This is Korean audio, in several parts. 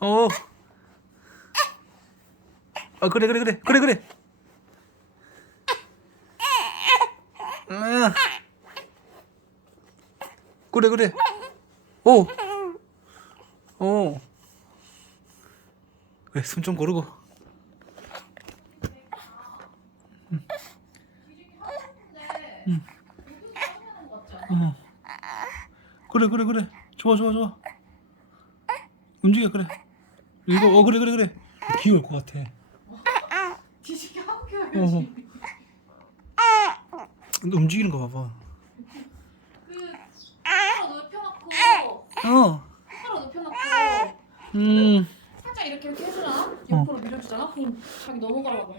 어. 아 그래 그래 그래 그래 그래. 아. 그래 그래. 오. 오. 그래 숨 좀 고르고. 응. 응. 그래 그래 그래. 좋아 좋아 좋아. 움직여 그래. 이거 어 그래 그래 그래. 귀여울 것 같아. 어. 근데 움직이는 거 봐봐. 그 어. 손가락 눕혀놓고 음. 살짝 이렇게 이렇게 해주잖아 옆으로 밀어주잖아 그럼 자기 넘어가려고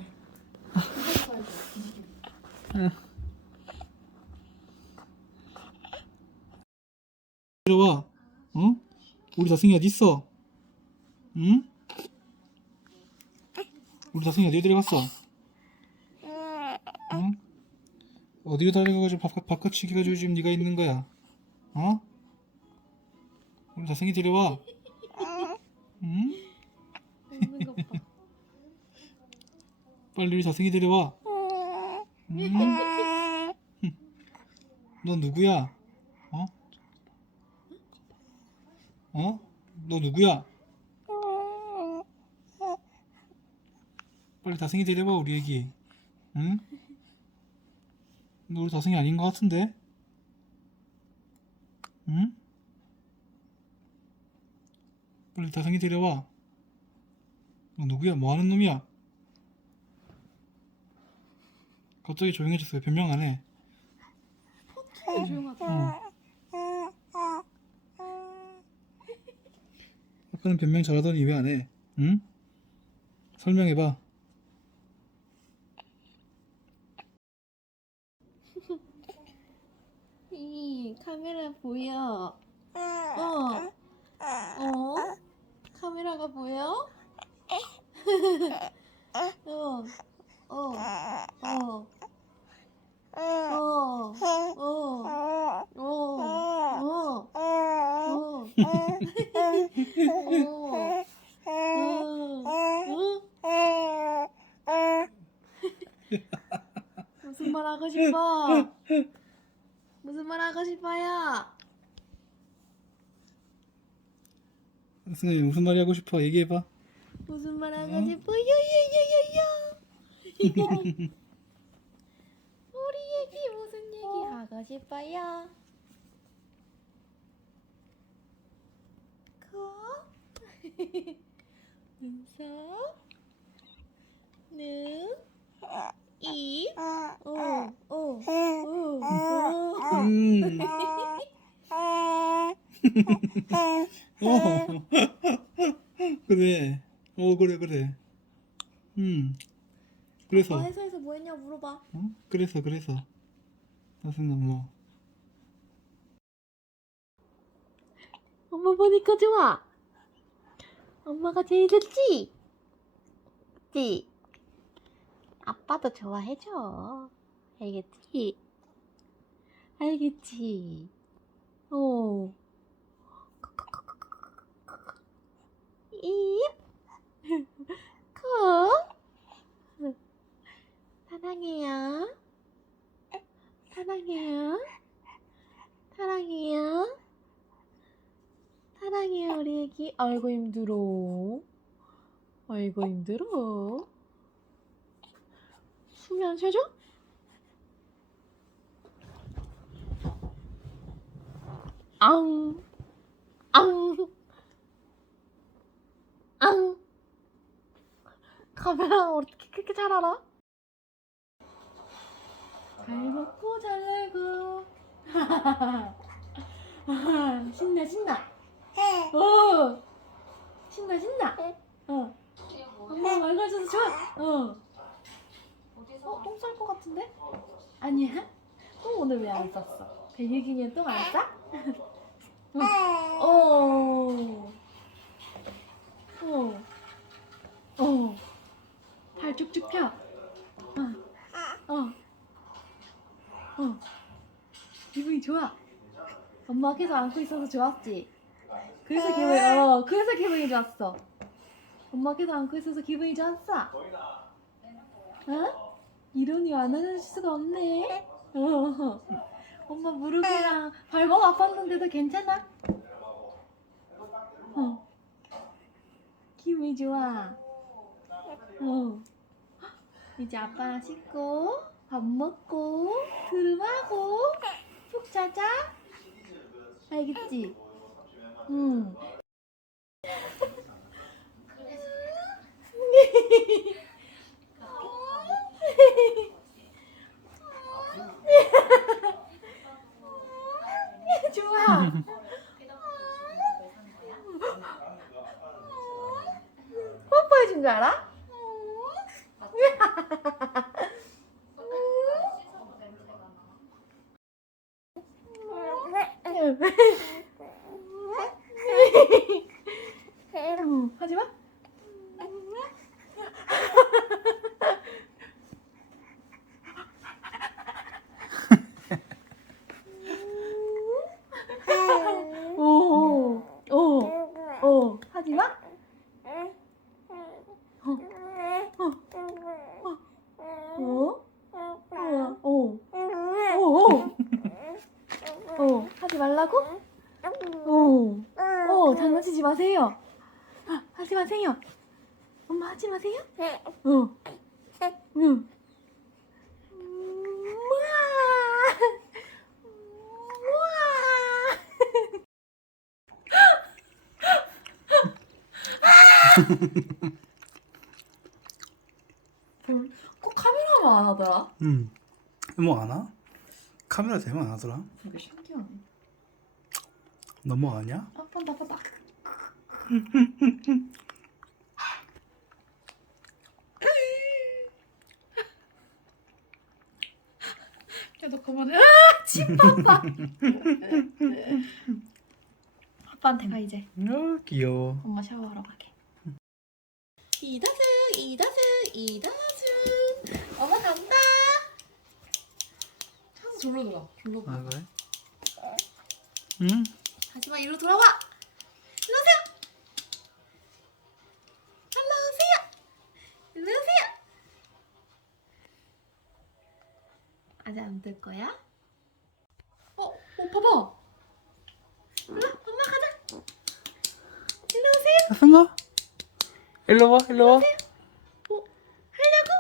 뒤지게 들어와. 어? 우리 다승이 어디 있어? 응? 우리 다승이 어디 데려갔어? 응? 어디로 달려가가지고 바깥 바깥 치기가지고 지금 네가 있는 거야? 어? 우리 다승이 데려와. 응? 빨리 우리 다승이 데려와. 응? 너 누구야? 어? 어? 너 누구야? 빨리 다승이 데려와 우리 애기. 응? 너 우리 다승이 아닌 것 같은데? 응? 빨리 다승이 데려와. 너 누구야? 뭐 하는 놈이야? 갑자기 조용해졌어요. 변명 안 해. 조용하다 응. 아까는 변명 잘하더니 왜 안 해? 응? 설명해봐. 이 카메라 보여 어? 어? 어? 무슨 말 하고 싶어? 무슨 말 하고 싶어요? 선생님 무슨 말이 하고 싶어? 얘기해봐. 무슨 말 하고 응? 싶어요? 요요요요요 우리 얘기 무슨 얘기 하고 싶어요? 코 눈썹 눈 입, 오, 오, 오, 오. 음. 어. 그래. 어 그래 그래. 음. 그래서 어, 회사에서 뭐 했냐고 물어봐. 어? 그래서 그래서 선생님 뭐 엄마 보니까 좋아. 엄마가 제일 좋지? 그치? 아빠도 좋아해줘. 알겠지? 알겠지? 어. 입. 코. 사랑해요. 사랑해요. 사랑해요. 사랑해요 우리 애기. 아이고 힘들어. 아이고 힘들어. 안 쉬어져? 앙. 앙, 앙. 카메라 어떻게 그렇게 잘 알아? 잘 먹고 잘 놀고. 신나 신나 어 신나 신나 어 엄마 말 걸어줘서 좋아 어 어? 똥 쌀 것 같은데? 아니야? 똥 오늘 왜 안 쌌어? 배유기는 똥안 싸? 응. 어. 어. 어. 쭉쭉 펴. 어. 어. 어. 기분이 좋아. 엄마 계속 안고 있어서 좋았지? 그래서 기분이, 어, 그래서 기분이 좋았어. 엄마 계속 안고 있어서 기분이 좋았어. 어? 이론이 안아줄 수가 없네. 어. 엄마 무릎이랑 발목 아팠는데도 괜찮아? 어. 기분이 좋아. 어. 이제 아빠랑 씻고 밥 먹고 드름하고 푹 자자. 알겠지? 응. 좋아. 뽀뽀해 준 줄 알아? 하지 마. 오, 오, 오, 하지 마. 오, 오, 오, 오, 오, 하지 말라고? 오, 오, 장난치지 마세요. 아, 하지 마세요. 엄마 하지 마세요. 어, 응. 우와, 우와. 꼭 카메라만 안 하더라. 응. 뭐 아나? 카메라 대만 안 하더라. 되게 신기하네. 너무 아냐? 아빠다 아빠다. 야, 너 그만해. 아, 침 아빠. 아빠한테 가 이제. 어 귀여워. 엄마 샤워하러 가게. 이다승, 이다승, 이다승. 엄마 간다. 차서 졸로 들어. 졸로 가. 아 그래? 응? 하지마 이리로 돌아와. 일로 오세요. 일로 오세요. 일로 오세요. 아직 안뜰 거야? 어, 어 봐봐. 일로 엄마 가자. 일로 오세요. 승아? 일로 와 일로 와. 어, 하려고?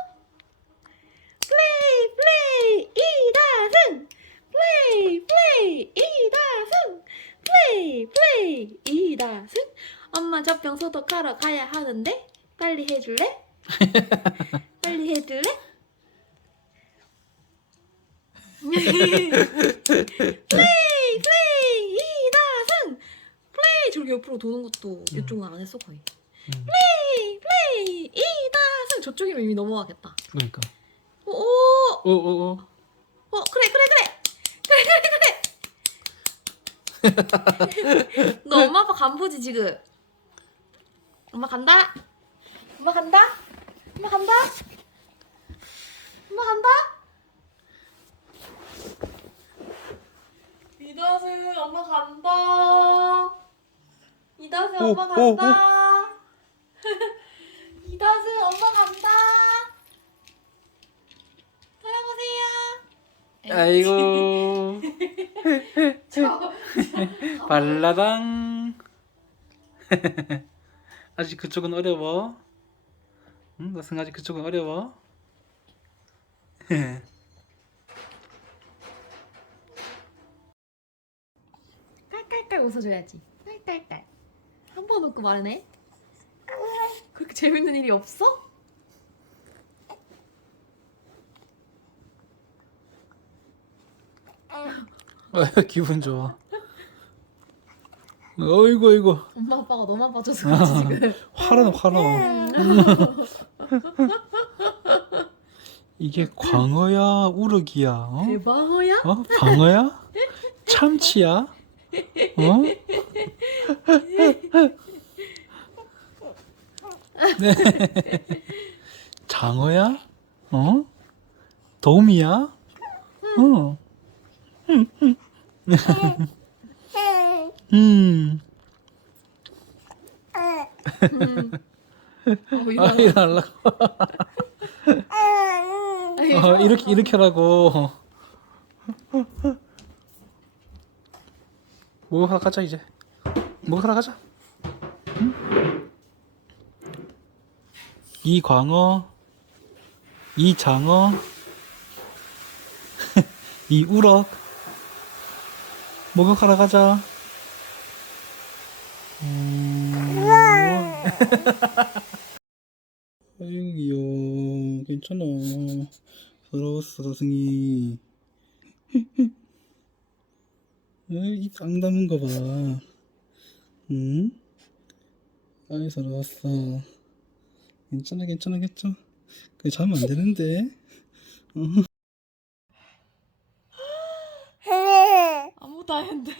플레이 플레이 이다승 플레이 플레이 이다승 플레이 플레이 이다승 엄마 젖병 소독하러 가야 하는데 빨리 해줄래? 빨리 해줄래? 플레이 플레이 이다승. 플레이. 저기 옆으로 도는 것도 이쪽은 안 했어 거의. 응. 플레이 플레이 이다승. 저쪽이면 이미 넘어가겠다. 그러니까. 오오 오오오. 어 그래 그래 그래. 그래 그래 그래 너 엄마 아빠 간 보지 지금. 엄마 간다? 엄마 간다? 엄마 간다? 엄마 간다 이다승 엄마 간다 이다승 오, 엄마 오, 간다 이다승 엄마 간다 돌아보세요 아이고. 저, 발라당. 아직 그쪽은 어려워. 응, 너승 아직 그쪽은 어려워. 깔깔깔 웃어줘야지. 깔깔깔. 한번 웃고 말네. 그렇게 재밌는 일이 없어? 아, 기분 좋아. 어이구 어이구. 엄마 아빠가 너만 봐줘서 그렇지 지금. 화나 화나. 이게 광어야 우럭이야? 어? 대방어야? 어? 방어야? 참치야? 어? 네. 장어야? 어? 도미야? 어. 음. 어, 아, 이거 일어나려고. 어, 이렇게, 이렇게 하라고. 목욕하러 가자, 이제. 목욕하러 가자. 응? 이 광어, 이 장어, 이 우럭. 목욕하러 가자. 음... 아유기요 괜찮아 서러웠어 서승 이 이땅 담은 거 봐. 응? 아이 서러웠어. 괜찮아 괜찮아 괜찮아. 그래 자면 안 되는데. 아무것도 안 했는데.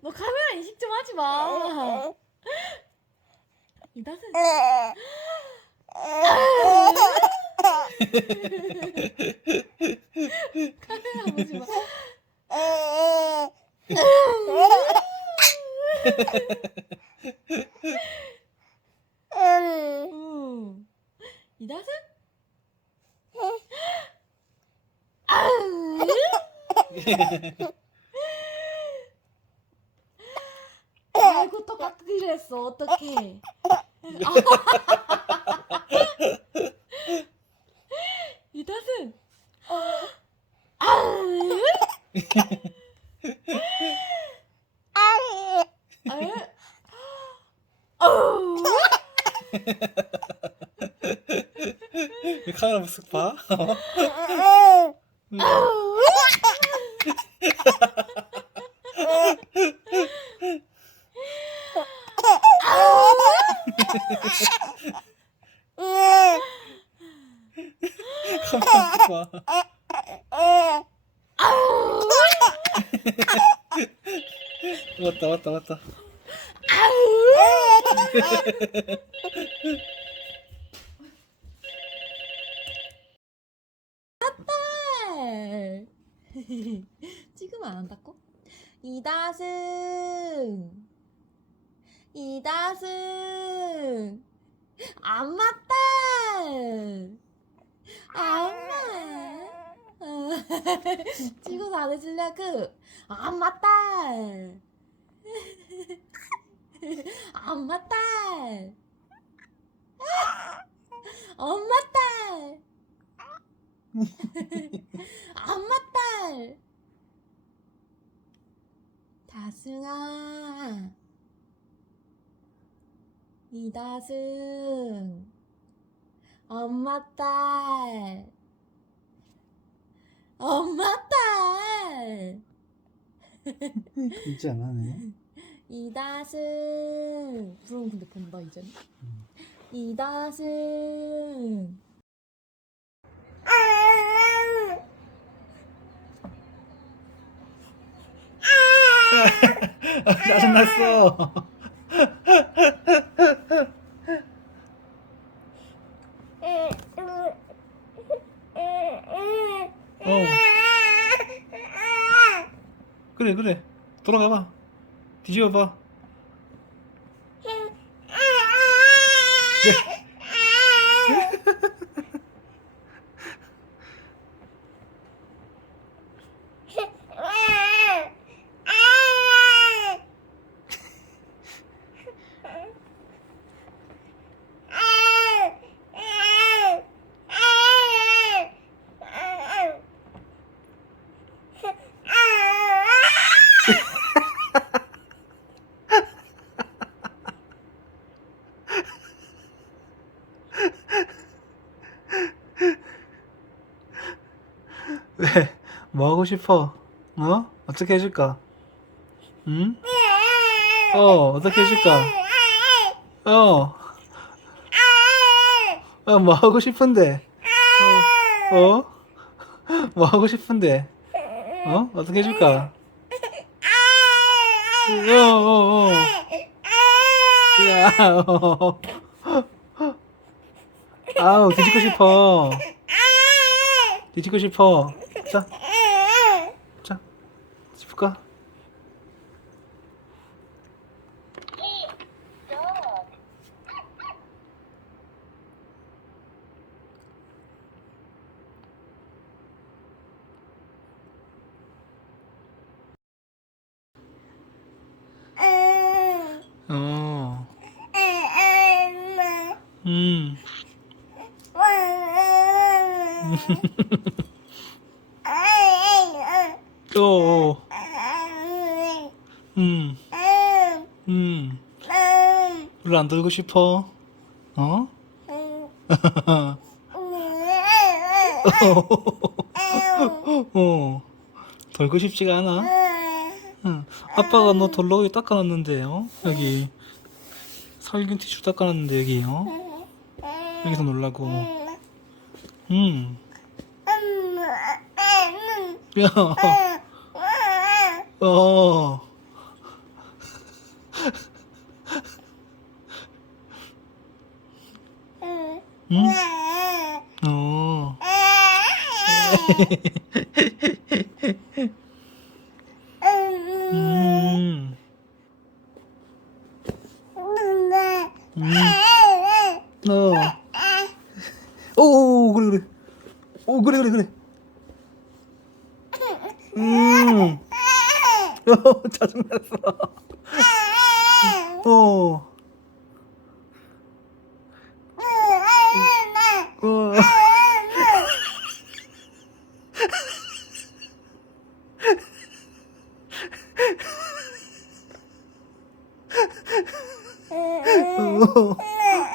너 카메라 인식 좀 하지 마. 이다은 카메라 보지 마. 응. 이다은? 아이고 똑같이 했어 어떡해 이다은 아유 아유 카메라 모습 봐? 카메라 모습 봐 왔다 왔다 왔다 딸 지금 안 한다고? 이다승 이다승 엄마 딸 엄마 지금 안 해주려고? 엄마 딸 엄마 딸 엄마 딸 엄마 딸 다승아. 이다승 엄마 딸. 엄마 딸. 안 하네. 이다승 부르면 근데 본다 이제는. 이다승 짜증났어. 어. 그래 그래. 돌아가봐. 뒤집어봐 왜? 뭐 하고 싶어? 어? 어떻게 해줄까? 응? 어, 어떻게 해줄까? 어. 어, 뭐 하고 싶은데? 어? 어? 뭐 하고 싶은데? 어? 어떻게 해줄까? 어, 어, 어. 야, 어. 아우, 뒤집고 싶어. 뒤집고 싶어. 자, 자, 짚을까? 어, 음, 또, 음, 음, 별로 안 들고 싶어? 어? 어, 돌고 싶지가 않아? 응. 아빠가 너 돌로 여기 닦아놨는데요. 여기 살균 티슈 닦아놨는데 여기요. 여기서 놀라고. 음. 야. 어. 응? 어. 음. 음. 어. 오, 그래 그래. 오, 그래 그래 그래. 음. 어, 짜증났어. 어.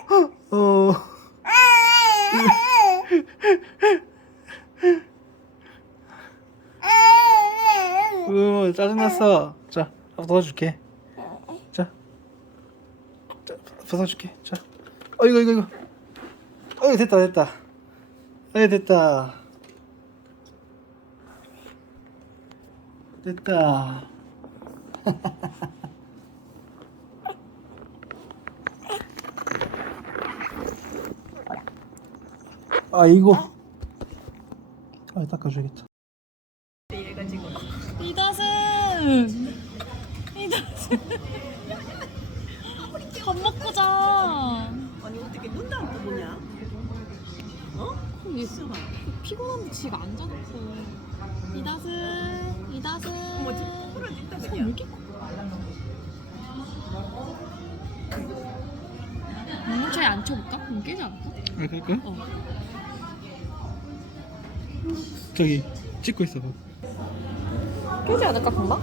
어. 어. 어, 짜증났어. 자, 도와줄게. 자. 자, 벗어줄게. 자. 어, 이거, 이거, 이거. 어, 됐다, 됐다. 어, 됐다. 됐다. 아이고. 아, 닦아줘야겠다. 이다슴 이다슴 밥 먹고 자 아니 어떻게 눈도 안 떠보냐? 어? 있어 피곤한데 지가 안 자놓고 이다슴 이다슴 어머 지금 부러진다 왜 그냥 이렇게 커? 문차에 앉혀볼까? 그럼 깨지 않을까? 아, 그럴까? 어. 저기 찍고 있어. 봐. 깨지 않을까 금방?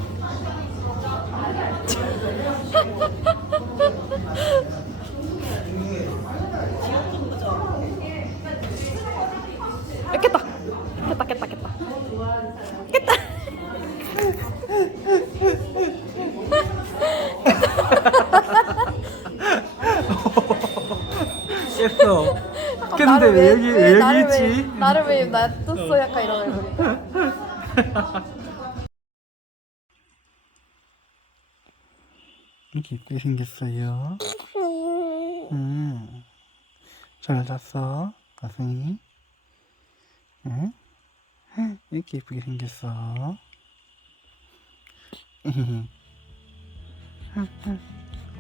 깼다 깼다 깼다 깼다 깼다 깼어. 깼는데 왜 여기 왜 여기 있지? 나를 왜 놔 뒀어 약간 이런 얼굴이 이렇게 이쁘게 생겼어요. 음. 잘 잤어, 가승이. 응? 이렇게 이쁘게 생겼어.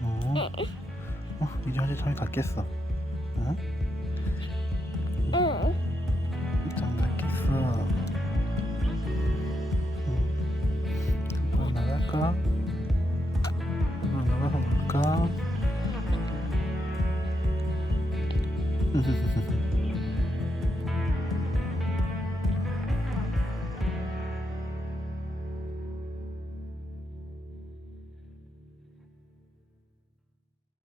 어, 어, 이제 어제 잘 갔겠어. 응? 나갈까? 한번 나가서 볼까?